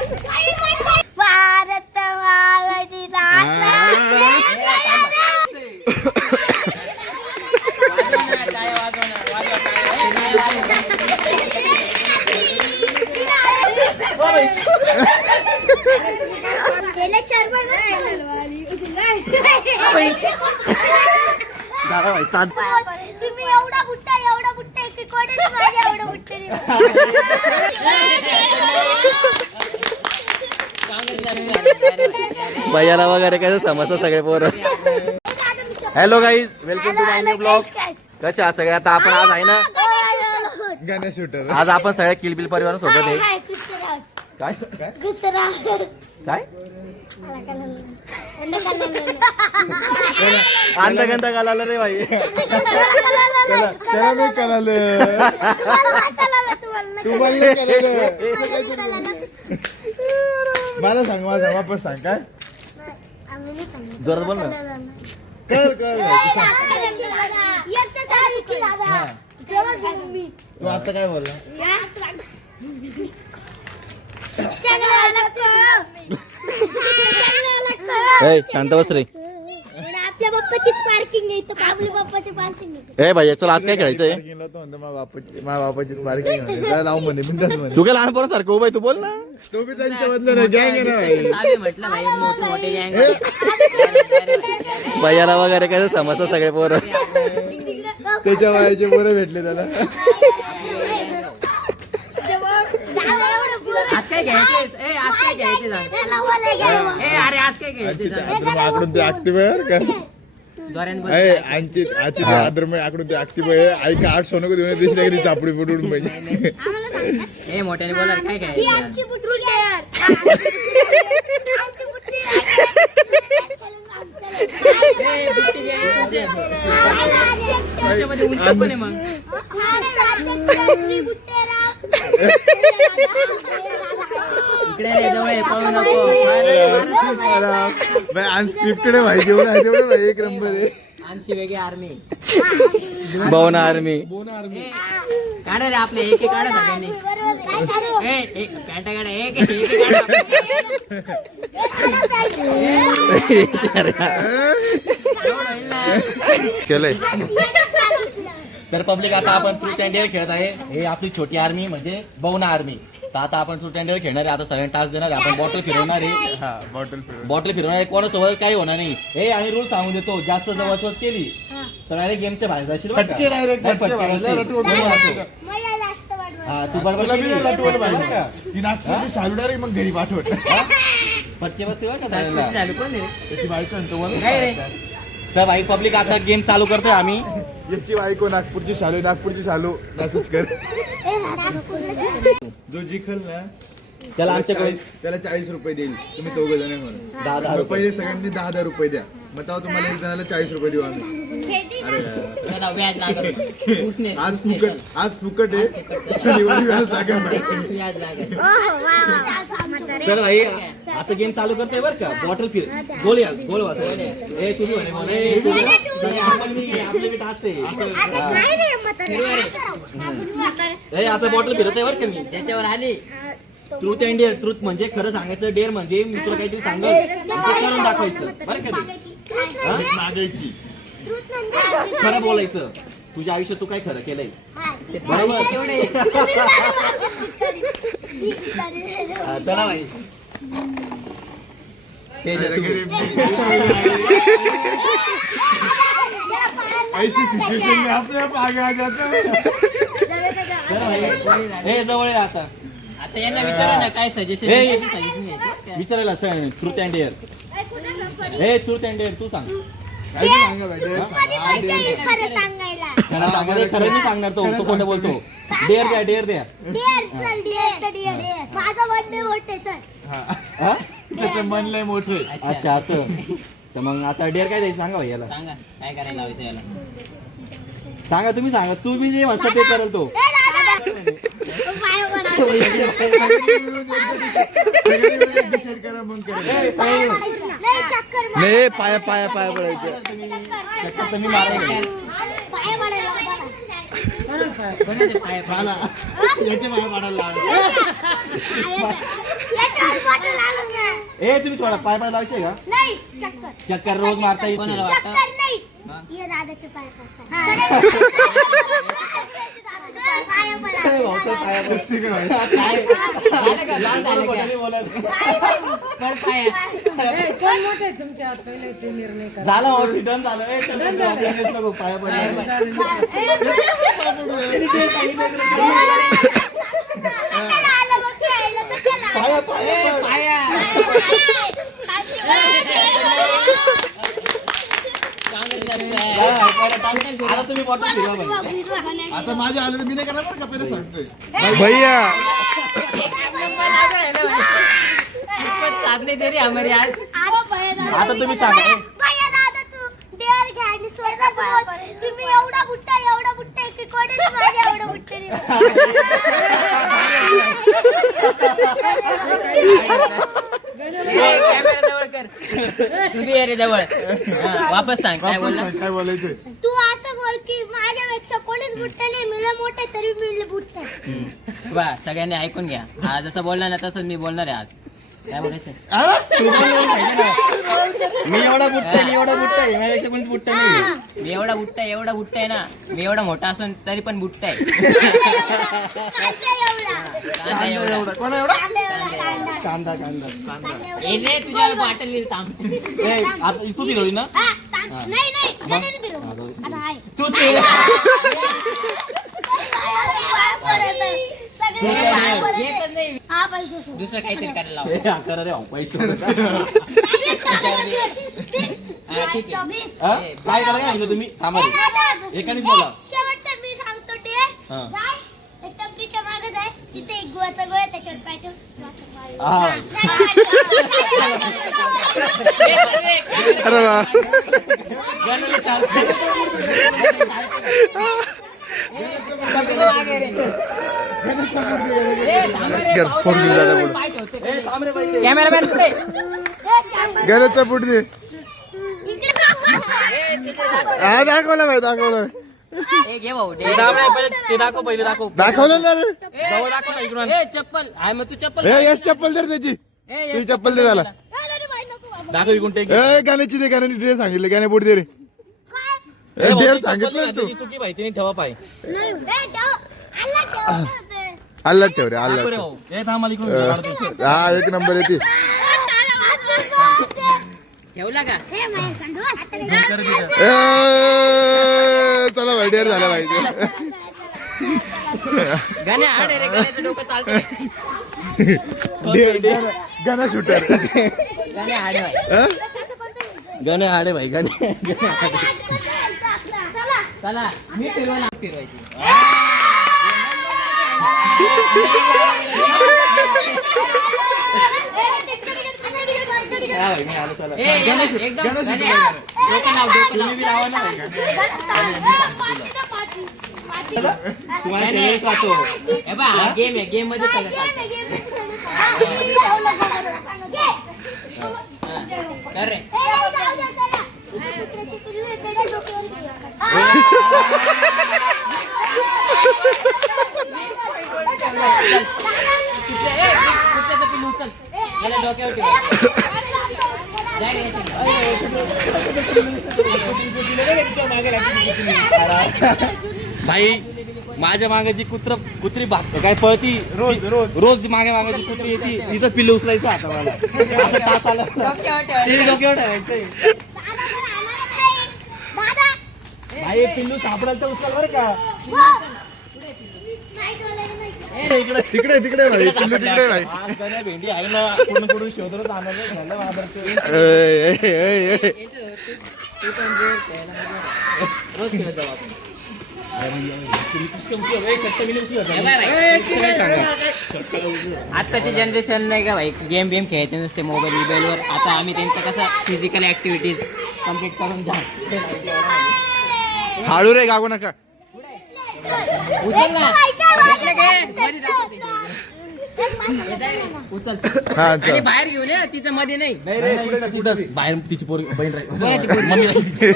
भारत मावळी तुम्ही एवढा बुट्टा की कोणी माझ्या एवढं बुट्टे भैयाला वगैरे कसं समजतं सगळे पोरं. Hello guys, welcome to my new blog. कशा सगळे आता आपण आज आहे ना गाण्या शूटर. आज आपण सगळ्या किलबिल परिवार सोबत आहे. काय काय अंधगंधा घालायला रे भाई. त्याला नाही कळालं. तुम्हाला कळालं. मला सांग, माझा वापस सांग. काय जोरात बोल ना. कळ तू आता काय बोलला? शांत बस रे. आपल्या बाप्पाचीच पार्किंग आहे. आपल्या बाप्पाची पार्किंग आहे. ए भैया चल आज काय खेळायचंय. माझ्या बापाची पार्किंग लाव म्हणे. तू काय लहान पोरासारखं उभा आहे, तू बोल ना. तो बी त्यांच्या बदल गँग आहे ना. भैयाला वगैरे कसं समजतं सगळे पोरं. त्याच्या वयाचे पोरं भेटले त्याला. आज काय घ्यायचे? आज काय घ्यायचे? अरे आज काय घ्यायचे? आकडून ते ऍक्टिव्ह आहे का? आकडून ते ऍक्टिव्ह आहे. ऐका 8 सोनं को देऊन दिसल्या कधी चापडी फुटून पाहिजे. हे मोठ्याने बोला काय घ्यायचे? अनस्क्रिप्टेड आहे भाई. जेवढं भाई एक नंबर आहे. आमची वेगळी आर्मी. भावना आर्मी काढा रे आपले एक एक काढा सगळ्यांनी. पॅन्ट काढा एक केलंय. तर पब्लिक आता आपण ट्रूथ अँड डेअर खेळत आहे. हे आपली छोटी आर्मी म्हणजे भावना आर्मी. तर आता आपण ट्रूथ अँड डेअर खेळणार आहे. आता सगळ्यांना टास्क देणार आहे. आपण बॉटल फिरवणार आहे. बॉटल फिरवणार आहे. कोणासोबत काही होणार नाही. हे आणि रूल सांगून देतो, जास्त जवळच केली तर डायरेक्ट गेमच्या बाहेर जाशील. हा तू बरोबर शालू डायरेक्ट मग घरी पाठवत. फटके बसते बरं का. त्याची बायको तर भाई पब्लिक आता गेम चालू करतोय आम्ही. याची बायको नागपूरची शालू मेसेज कर. जो जिंकल ना त्याला आमच्याकडे त्याला 40 रुपये देईल. तुम्ही 4 जण म्हणून 10,000 रुपये. पहिले सगळ्यांनी 10,000 रुपये द्या. मग तेव्हा तुम्हाला एक जणाला 40 रुपये देऊ आम्ही. अरे आज फुकट आहे. शनिवारी व्याज लागेल. चल भाई आता गेम चालू करतोय बरं का. बॉटल फिर गोल या गोल वाचा. ए तुझी आपले टास्क आहे. आता बॉटल फिरत आहे बरं का मी. त्याच्यावर आली ट्रूथ अँड डेअर. ट्रूथ म्हणजे खरं सांगायचं. डेअर म्हणजे मी तुला काहीतरी सांगत ते करून दाखवायचं बरं का. मागायची खरं बोलायचं. तुझ्या आयुष्यात तू काय खरं केलंय बरोबर. चला भाई ऐसी सिच्युएशन में आपल्या आगे आ जाता. हे जवळ आहे आता. आता यांना विचारा ना काय सजेशन घ्यायचं. विचारायला ट्रूथ अँड डेअर. हे ट्रूथ अँड डेअर तू सांग. खरं नाही सांगणार तो. तो कोणतं बोलतो. डेअर द्या. माझा बर्थडे मोठेच. त्याचं मन लय मोठं. अच्छा असं. तर मग आता डेअर काय द्यायचं सांगा याला. सांगा काय करायला लावायचं याला. सांगा तुम्ही सांगा. तुम्ही जे म्हणता ते करेल तो. नाही पाया पडायचं. तुम्ही मारायचं. कोणाचे पाय याचे पाय पाडायला ए तुम्ही सोडा पाय पाय लावायचे का नाही चक्कर चक्कर रोज मारता येते कोणाला वाटतं? चक्कर नाही हा. ये दादाचे पाय अरे भाऊ, चल पाया पड. कशी काय? काय? झालं का? लहान झालं पोरं का? कोणाला बोलत. पड पाया. कोण मोठे तुमच्या हात पहिले ते निर्णय करा. झालं मावशी डन झालं ए चल तू आता येणेच नको पाया पड. पाया पड. पाया पाया ए, पड. पाया. जा, पहिला टाक. आता तुम्ही बॉटल फिरवा बाई. आता माझ्या आलं तर मी नाही करणार बरं का, पहिले सांगतोय. किस्मत साथ नहीं दे रही हमारी आज. आता तुम्ही सांगा ए, भैया दादा तू डेअर घ्या आणि स्वतःच बोल की मी एवढा बुट्टा आहे की कोणीच माझ्या एवढं बुट्टे कॅमेरा जवळ कर. तू बी ये रे जवळ. हा, वापस सांग काय बोलला. काय बोलायचंय? तू असं बोल की माझ्यापेक्षा कोणीच बुट्टे नाही मी मोठे तरी मी बुट्टे वा सगळ्यांनी ऐकून घ्या. हा जसं बोलला ना तसंच मी बोलणार आहे आज. काय बोलायचं. तू बोलला पाहिजे ना. मी एवढा बुट्टा मी एवढा बुट्टा आहे माझ्यापेक्षा कोणीच बुट्टा नाही. मी एवढा बुट्टा आहे ना. मी एवढा मोठा असून तरी पण बुट्टा आहे. कांदा एवढा. कोणा एवढा? कांदा कांदा कांदा हे रे तुझ्या बाटल लिहिल थांब. ए आता तू फिरवली ना नाही गणेश बिरो आता आहे तूच एकच नाही हा पैसे सोड. दुसरं काहीतरी करायला लाव. करा रे पैसे हा, ठीक आहे. काय करा काय तुम्ही थांबा रे. एकानेच बोला. शेवटचं मी सांगतो ते हा. जाय एक टपरीच्या मागे जाय तिथे एक गुळाचा गोळा त्याच्यावर पॅटर्न हा. अरे वा. गणाला चार ए, थांब रे बाई ते. कॅमेरामॅन कुठे. गणेशचा पुढे दे. हा दाखवलं भाई दाखवलं. ए घे भाऊ ते थांब रे, पहिले ते दाखव पहिले दाखव दाखवलं ना रे. जवळ दाखव ना इकडून. ए चप्पल आहे मग तू चप्पल ए यश चप्पल दे रे त्याची. ए, तुझी चप्पल दे झाला. दाखव इकडून टेक. ए गाण्याची दे गाण्याने ड्रेस सांगितलं गाणे पुढे दे रे. ए डेअर सांगितलं तू. चुकी भाई तिने ठेवा पाय. अल्ला ठेव रे अल्ला दाखव रे ठेव. भाऊ. ए थांब मला इकडून काढतो. हा एक नंबर येते. ठेवला का. झूम कर तिथं. चला भाई डेअर झाला पाहिजे. गाणे आडे रे गाण्याचं डोकं चालतं. डेअर गाणं शूटर. गाणे आडे भाई. गणे हाडे भाई गणे चला मी फिरवायला फिरवायची. हा भाई मी आलो चला. ए एकदम गाणे डोकं लाव डोकं तुम्ही बी लावा ना भाई चला. तुम्हाला शेअर्स वाचो. हे बा हा गेम आहे. गेम मध्ये सगळं चालतं. हा, कर रे. कुत्र्याचं पिल्लू उचल. याला डोक्यावर ठेव. जा रे भाई माझ्या मागे जी कुत्री काय पळती रोज रोज रोज मागे मागे जी कुत्री येते तिचं पिल्लू उचलायचं आता मला. असं तास आला डोक्यावर ठेव. तिने डोक्यावर ठेवायचंय. भाई पिल्लू सापडाल तर उचल बरं का. इकडे तिकडे तिकडे भाई पिल्लू तिकडे भाई. आज गण्या भेंडी आहे ना पूर्ण करून शोधत आणलं झालं महाभारत. रोज खेळत जाऊ आपण. आत्ताची जनरेशन नाही का भाई गेम बेम खेळते नसते मोबाईल बिबाईलवर. आता आम्ही त्यांचं कसं फिजिकल ऍक्टिव्हिटीज कम्प्लीट करून जा. हाळू रे गागू नका. उचल ना. घेतलं काय? मध्ये दाखव ते. उचल हा आणि चल. बाहेर घेऊन ये तिचं मध्ये नाही. नाही रे तिथं बाहेर तिची पोरगी बहीण कोणाची राहील पोरगी? मम्मी राहील तिची.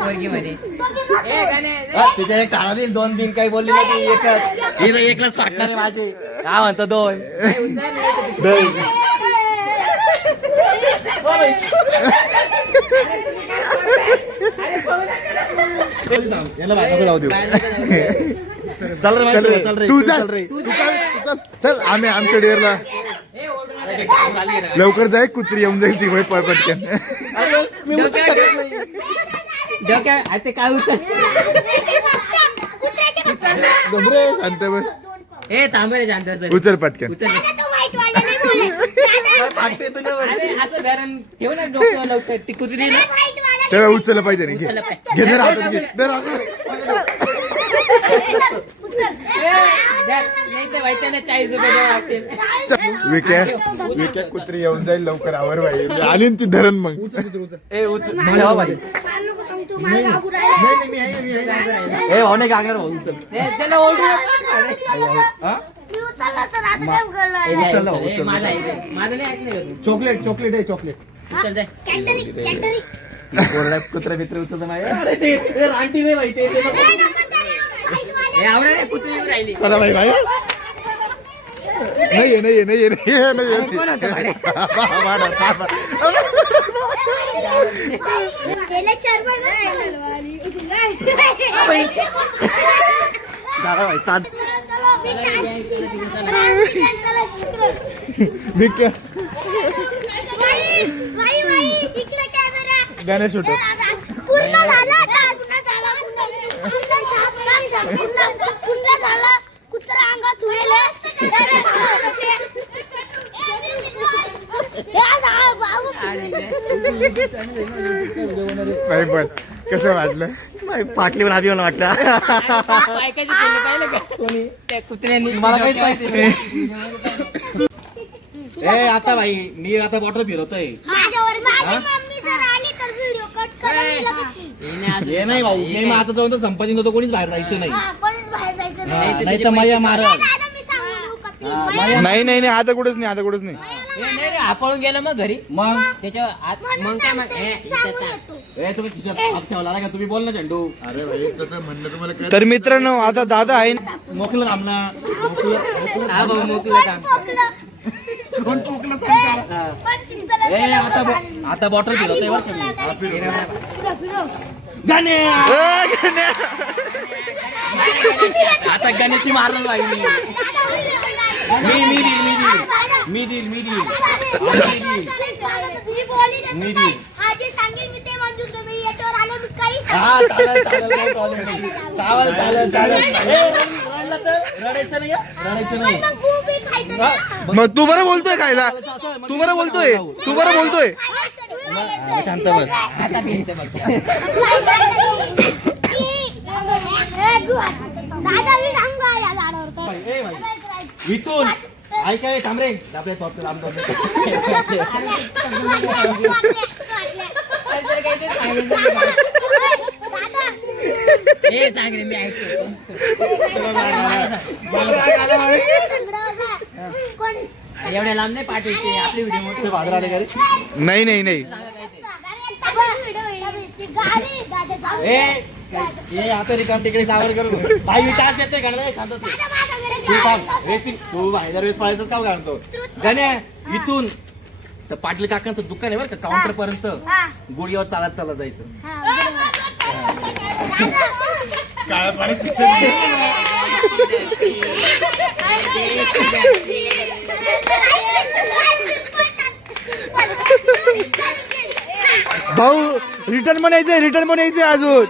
पोरगी मध्ये. ए गाणे तिच्या एक टाळा देईल 2-3 काही बोलली ना ती एकच. एकलाच फाटणार आहे माझे. काय म्हणतो दोन. उचल. याला बाहेर जाऊ देऊ. चल रे चल रे, चल रे तू चल चल रे. तू चल आम्ही आमच्या डेअरला लवकर जाय, कुत्री येऊन जाईल ती भाई पटकन. मी उचलू शकत नाही. ते काय होतं गबरे शांत बस. ए थांब रे शांत सर उचल पटकन. उचल. दादा, तो वाईटवाला नाही बोलत. दादा, फाटते तुझ्या वर. अरे असं धरण ठेव ना डोक्यावर लवकर ती कुत्री ना वाईटवाला त्याला उचललं पाहिजे नाही. उचललं घे पाहिजे. घे, धर हातात घे, धर हातात. नाही तर माहिती ना 40 रुपये द्यावं लागतील. विक्या कुत्री येऊन जाईल लवकर आवर भाई. आली ना ती धरण मग. ए उचल ठेवा भाई. तू मला घाबरू राहिला. ए भाऊ नाही गागर भाऊ उचल. त्याला ओरडू नका. हा? मी उचलला तर आता काय करणार? ए, जाय, उचललं, उचल. ए, उचललं. माझं ऐक. माझं नाही ऐकलं का तू? चॉकलेट आहे चॉकलेट. उचल जाय. कॅटरी. कोरड्या कुत्रा मित्र उचलत नाही. अरे ते रानटी रे भाई ते नको. ए, आवरा रे कुत्री येऊन राहिली. चला भाई भाई. नाही कोण होतं भाडे? गेले 4 दादा भाई ताज. विक्या इकडे कॅमेरा. गणेश होतो. पूर्ण झाला आता. पूर्ण झाला. कुत्रा अंगात हुएल. नाही पण कसं वाटलं. पाटलीवर आधी मला वाटलं. बायकाची केली पाहिलं का कोणी त्या कुत्र्यांनी मला काहीच माहिती नाही. ए आता भाई मी आता बॉटल फिरवतोय. माझ्यावर माझी मम्मी जर आली तर व्हिडिओ कट करून लगेच येईल. हे नाही भाऊ गेम आता जो संपादित होतो कोणीच बाहेर जायचं नाही. हा, कोणीच बाहेर जायचं नाही. नाही तर मैया मारत. दादा, मी सांगून देऊ का प्लीज? नाही आता कुठेच नाही. नाही रे आपण गेलं मग घरी मग त्याच्यावर मग काय मग सांगून येतो. ए तुम्ही खिशात हात ठेवला का तुम्ही बोल ना झेंडू. अरे भाई तसं म्हणलं तुम्हाला तर मित्रांनो आता दादा आहे मोकलं काम ना. हा भाऊ मोकलं काम. कोण पोकलं सांग. ए आता बॉटल फिरवतोय बरं का मी. गाणे आता गाण्याची मारलं भाई मी देईल. मी देईल. आजी सांगेल मी ते मंजूर करू. याच्यावर आलं मी काही हा चालेल काही प्रॉब्लेम नाही. चालेल. ए, रडलं तर रडायचं नाही हा? रडायचं नाही. मग खूप खायचं ना. मग तू बरं बोलतोय खायला तू बरं बोलतोय मग शांत बस. आता त्यांचं बघ. दादा मी सांगू या झाडावर ए भाई इथून ऐका रे थांब रे. आपल्या थोपटे राम थोपटे. काहीतरी काही ते सांगितलं नाही. ए सांग रे मी ऐकतो. एवढ्या लांब नाही पाठवायचे आपले व्हिडिओ मोठे बाजार आले घरी. नाही ए आता रिकाम तिकडे सावर करू भाई मी टास येते गाण्याला शांत तू थांब. रेसिंग तू बाहेर वेळेस पळायचंच काम घालतो. गाण्या इथून तर पाटील काकांचं दुकान आहे बरं का काउंटर पर्यंत गोळीवर चालत जायचं. काळा पाणी शिक्षण. भाऊ रिटर्न पण यायचंय अजून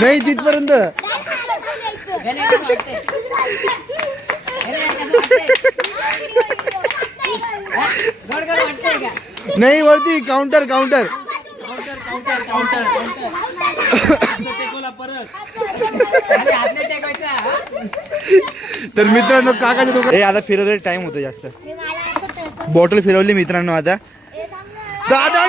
नाही तिथपर्यंत नाही वरती काउंटर तर मित्रांनो काकाच्या दुकान आता फिरवले टाइम होतो जास्त बॉटल फिरवली मित्रांनो आता दादा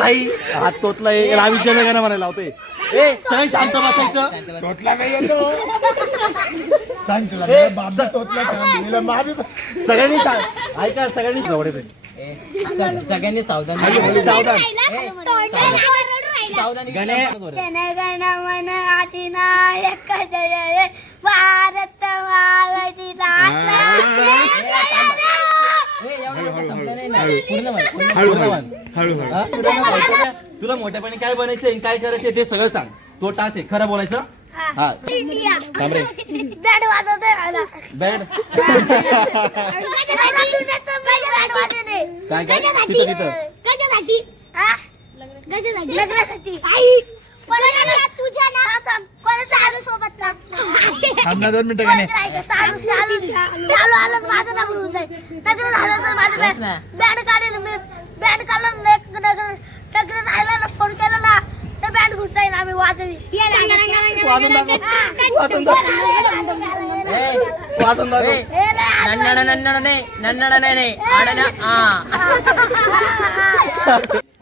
भाई हात तोतला रावीच्या गाणं म्हणायला लावतोय. ए सगळं शांत बसायचं. तोतला नाही येतो. सांग तुला, बाबा तोतला सांग. हिला मारू. सगळ्यांनी ऐका सगळ्यांनी जवळ सगळ्यांनी सावधान सावधान. सावधान गणे जनगण मन अधिनायक जय हे भारत मागती तुला मोठ्यापणे काय बनायचं काय करायचं ते सगळं सांग. तो टास्क आहे खरं बोलायचं. हा थांब रे. बॅड वाजवतोय मला. बॅड काय काय तिथं तिथं गजासाठी लग्नासाठी आई तुझ्या ना कोणाच्या सोबत थांबना 2 मिनिटं गाणे. चालू आलं माझं लग्न होऊन जाईल. लग्न झालं तर माझं बँड काढेल मी. बँड काढलं लग्न राहिलं ना फोन केला ना तर बँड घुस जाईल. आम्ही वाजवी वाजून दाखव. वाजून दाखव. वाजून दाखव.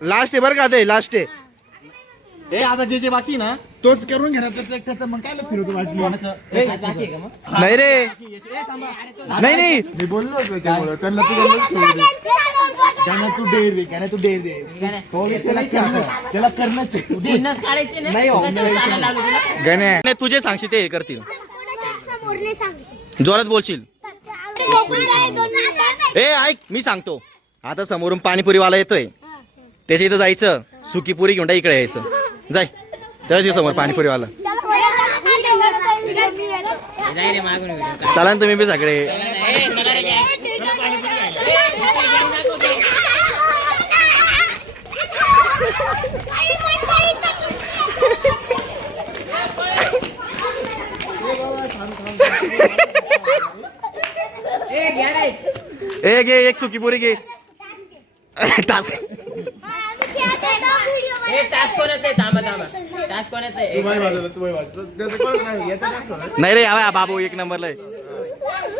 लास्ट आहे बरं का ते लास्ट आहे. ए आता जे बाकी ना तोच करून घेणार त्याचं मग काय फिरवतो वाटली. नाही रे नाही मी बोललो होतो त्यामुळं त्यांना तू डेर दे. गाणं तू डेर दे. त्याला करणंच आहे. तू dare. नाही हो. गणे नाही, तुझे सांगशील ते हे करतील. समोर नाही सांगते. जोरात बोलशील. ए ऐक मी सांगतो. आता समोरून पाणीपुरीवाला येतोय त्याच्या इथं जायचं. सुकी पुरी घेऊन इकडे यायचं. जाय त्याच्या समोर पाणीपुरीवाला. चला ना तुम्ही बी सगळे. ए घे एक सुकी पुरी घे. टास्क नाही रे हवा बाबू एक नंबरला आहे.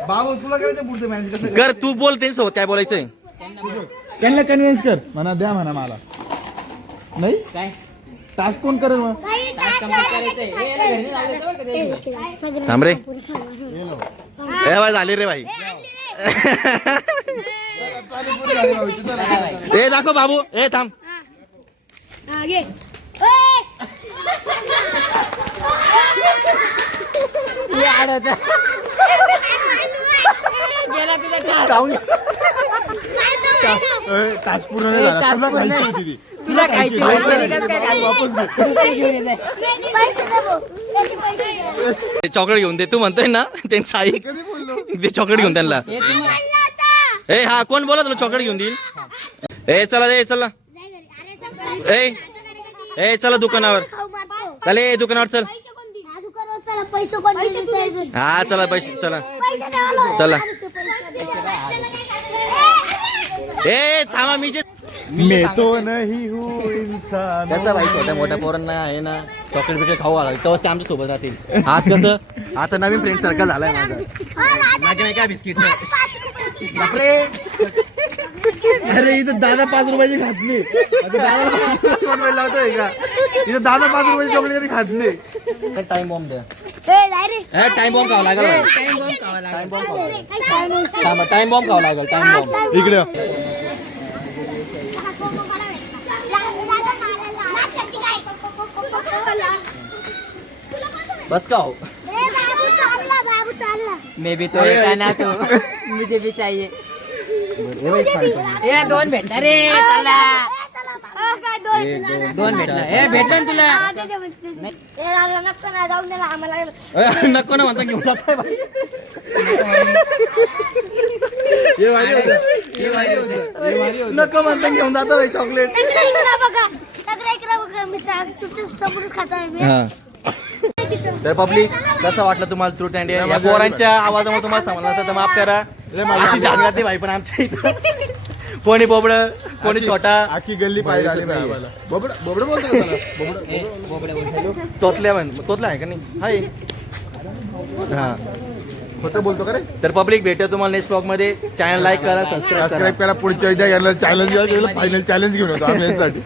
बाबू तुला करायचं पुढचं मॅनेज कसं कर तू बोल त्यांच्यासोबत काय बोलायचंय. त्यांना कन्व्हिन्स कर. म्हणा द्या म्हणा मला. नाही काय टास्क कोण करेल मग. थांब रे. ए बाय झाले रे भाई. ए दाखव बाबू. ए थांब. टास्क पूर्ण नाही झाला. तुला खायची होती ती. तुला खायची चॉकलेट घेऊन दे तू म्हणतोय ना त्यांचं आई ते चॉकलेट घेऊन त्यांना. ए हा कोण बोला तुला चॉकलेट घेऊन देईल. ए चला ए चला. ए ए चला दुकानावर. चल ए दुकानावर चल. हा चला पैसे चला चला. ए थांबा मी तो नाही हूँ इंसान. त्याचा भाई छोट्या मोठ्या पोरांना आहे ना चॉकलेट बिकलेट खाऊ आला तेव्हाच ते आमच्या सोबत राहतील. आज कसं आता नवीन फ्रेंड सर्कल झालाय माझा. नाही काय बिस्किट. बापरे अरे इथं दादा 5 रुपयाची खात नाही. आता लावतोय का इथं दादा 5 रुपयाची चॉकलेट कधी खात नाही. टाइम बॉम्ब द्या. टाइम बॉम्ब खावा लागेल. टाइम बॉम्ब खावा लागेल. टाइम बॉम्ब इकडे बस का हो. मैं भी तो ना तो मुझे भी चाहिए. ए 2 भेटला रे. चला 2 भेटला. ए भेटला ना तुला. नको ना म्हणता घेऊन जातोय बाई. नको म्हणता घेऊन जातो बाई चॉकलेट. हा तर पब्लिक कसं वाटलं तुम्हाला ट्रूथ अँड डेअर. या पोरांच्या आवाजामुळे तुम्हाला समजलं असं तर माफ करा. अशी जागरात भाई पण आमच्या इथं कोणी बोबड कोणी छोटा आखी गल्ली पाहिजे आली आम्हाला. बोबड बोबड बोलतो का त्याला? तोतल्या तोतल्या आहे का नाही. हाय हा खोटं बोलतो का रे. तर पब्लिक भेटूया तुम्हाला नेक्स्ट ब्लॉग मध्ये. चॅनल लाईक करा सबस्क्राईब करा. सबस्क्राईब करा. पुढच्या एकदा याला चॅलेंज फायनल चॅलेंज घेऊन होतो आम्ही यासाठी.